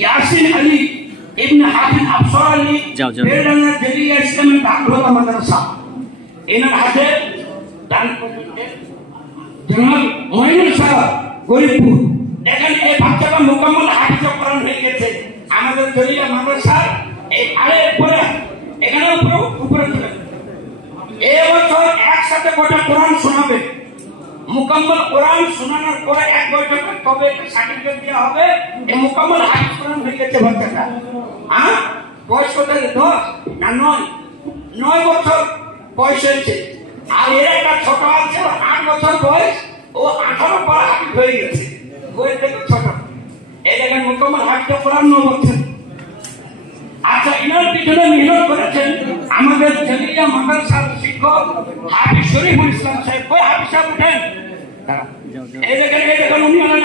ইয়াসিন আলী ইবনে হাফিজ আফসার আলী বেলডাঙ্গা জেলিয়া ইসলামী দাখিলা মাদ্রাসা এনার হাতে দান করতে জনাব মঈনুল সাহেব গরিবপুর। দেখেন এই বাচ্চাটা মুকাম্মল হাফিজ কোরআন হয়ে গেছে আমাদের জেলিয়া মাদ্রাসা এই আরে উপরে এখানে উপরে চলে এই বছর একসাথে গোটা কোরআন শোনাবে। মুকাম্মল কোরআন শোনানোর পরে এক বছর তবে সার্টিফিকেট দেওয়া হবে এই মুকাম্মল হাফিজ কোরআন হয়ে গেছে বাচ্চাটা। হ্যাঁ, বয়স কত? 10 না 9 বছর বয়স হয়েছে। আর এর একটা ছোট আছে 8 বছর বয়স, ও 18 পর হাফিজ হয়ে গেছে। বয়স থেকে ছোট। এই দেখেন মুকাম্মল হাফিজ কোরআন 9 বছর। আচ্ছা, ইনার পিছনে মেহনত করেছেন আমাদের জেলিয়া মাদ্রাসার শিক্ষক হাফিজ শরীফুল ইসলাম সাহেব। কই হাফিজ সাহেব উঠেন। এই দেখেন উনি হলেন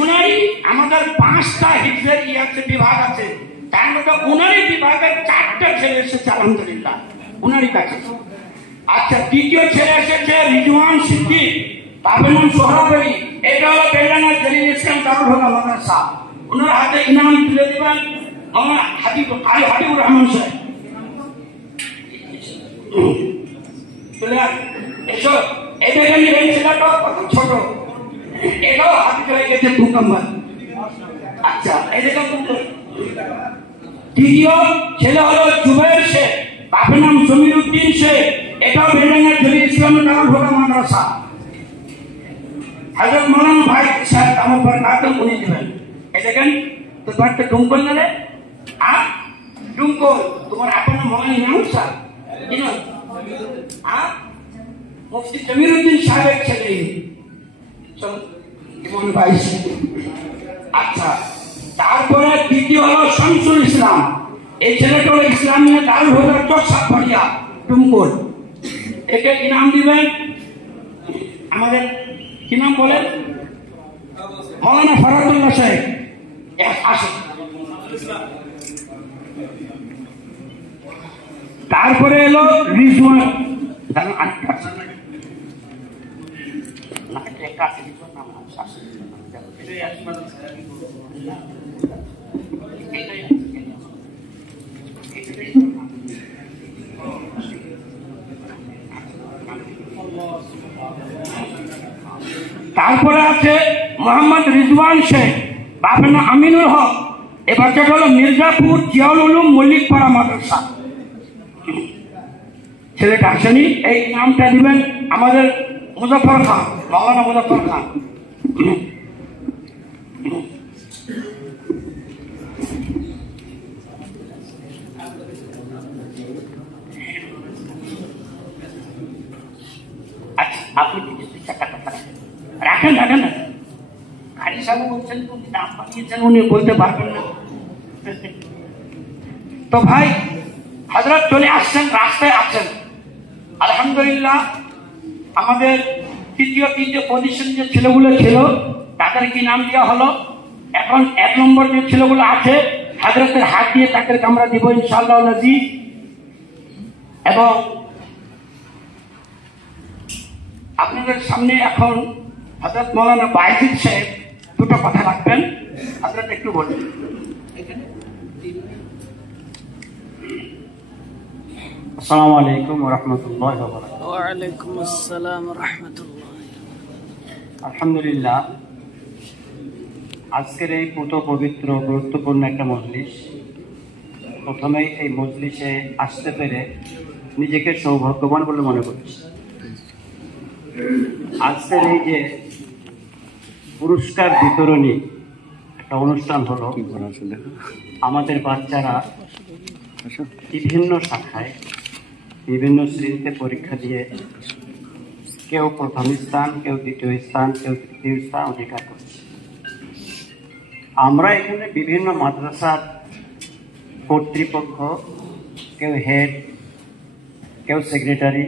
উনারই আমাদের 5টা হিফজের আছে বিভাগ আছে, তার মধ্যে উনারই বিভাগের 4টা ছেলে এসেছে আলহামদুলিল্লাহ উনারই কাছে। আচ্ছা, দ্বিতীয় ছেলে এসেছে রিজওয়ান সিদ্দিক, তার নাম সোহরাব আলী। এটা হলো বেলডাঙ্গা জেলিল ইসলাম দারুল মাদ্রাসা। ওনার হাতে ইনাম তুলে দেবেন আমার হাবিবুর রহমান সাহেব। এসো, এই দেখেন এই ছেলেটা কত ছোট, এটাও হাফিজ হয়ে গেছে মুকাম্মল। আচ্ছা, এই দেখেন তৃতীয় ছেলে হলো জুবাইর শেখ, বাপের নাম জমির উদ্দিন শেখ। এটাও বেলডাঙ্গা জেলিল ইসলাম দারুল মাদ্রাসা। হযরত মাওলানা ভাই সাহেব আমার পর নাম উনি দিবেন। এই দেখেন তো বাড়িতে ডুমকল না রে, আর ডুমকল তোমার আপনার মনে নাম স্যার মুফতি জমির উদ্দিন সাহেবের ছেলে ইমাম ভাই। আচ্ছা, তারপরে দ্বিতীয় হলো শামসুল ইসলাম। এই ছেলেটা হলো ইসলামিয়া দারুল হুদা চরসাপাড়িয়া ডুমকল। একে ইনাম দিবেন আমাদের কি নাম বলেন মাওলানা ফরাদুল্লাহ সাহেব। আসেন। তারপরে এলো রিজওয়ান তারপরে আছে মোহাম্মদ রিজওয়ান শেখ, বাপের নাম আমিনুল হক। এই বাচ্চাটা হলো মির্জাপুর জিয়াউল উলুম মল্লিকপাড়া মাদ্রাসা। ছেলেটা আসেনি, এই নামটা দিবেন আমাদের মুজফর খান, মাওলানা মুজফর খান। আচ্ছা, আপনি রাখেন রাখেন না, গাড়ি সাহেব বলছেন উনি দাম পাঠিয়েছেন, উনি বলতে পারবেন না। তো ভাই হযরত চলে আসছেন, রাস্তায় আছেন আলহামদুলিল্লাহ। আমাদের তৃতীয় পজিশন যে ছেলেগুলো ছিল তাদের কি নাম দেওয়া হলো। এখন 1 নম্বর যে ছেলেগুলো আছে হযরতের হাত দিয়ে তাদেরকে আমরা দিব ইনশাআল্লাহ নাজিব। এবং আপনাদের সামনে এখন হযরত মাওলানা বাইজিদ সাহেব দুটো কথা রাখবেন, হযরত একটু বলবেন। আসসালামু আলাইকুম ওয়া রাহমাতুল্লাহি ওয়া বারাকাতুহু। ওয়া আলাইকুম আসসালাম ওয়া রাহমাতুল্লাহ। আলহামদুলিল্লাহ, আজকের এই পবিত্র গুরুত্বপূর্ণ একটা মজলিস। প্রথমেই এই মজলিসে আসতে পেরে নিজেকে সৌভাগ্যবান বলে মনে করছি। আজকের এই যে পুরস্কার বিতরণী একটা অনুষ্ঠান হলো, আমাদের বাচ্চারা বিভিন্ন শাখায় বিভিন্ন শ্রেণীতে পরীক্ষা দিয়ে কেউ প্রথম স্থান, কেউ দ্বিতীয় স্থান, কেউ তৃতীয় স্থান অধিকার করছে। আমরা এখানে বিভিন্ন মাদ্রাসার কর্তৃপক্ষ, কেউ হেড, কেউ সেক্রেটারি,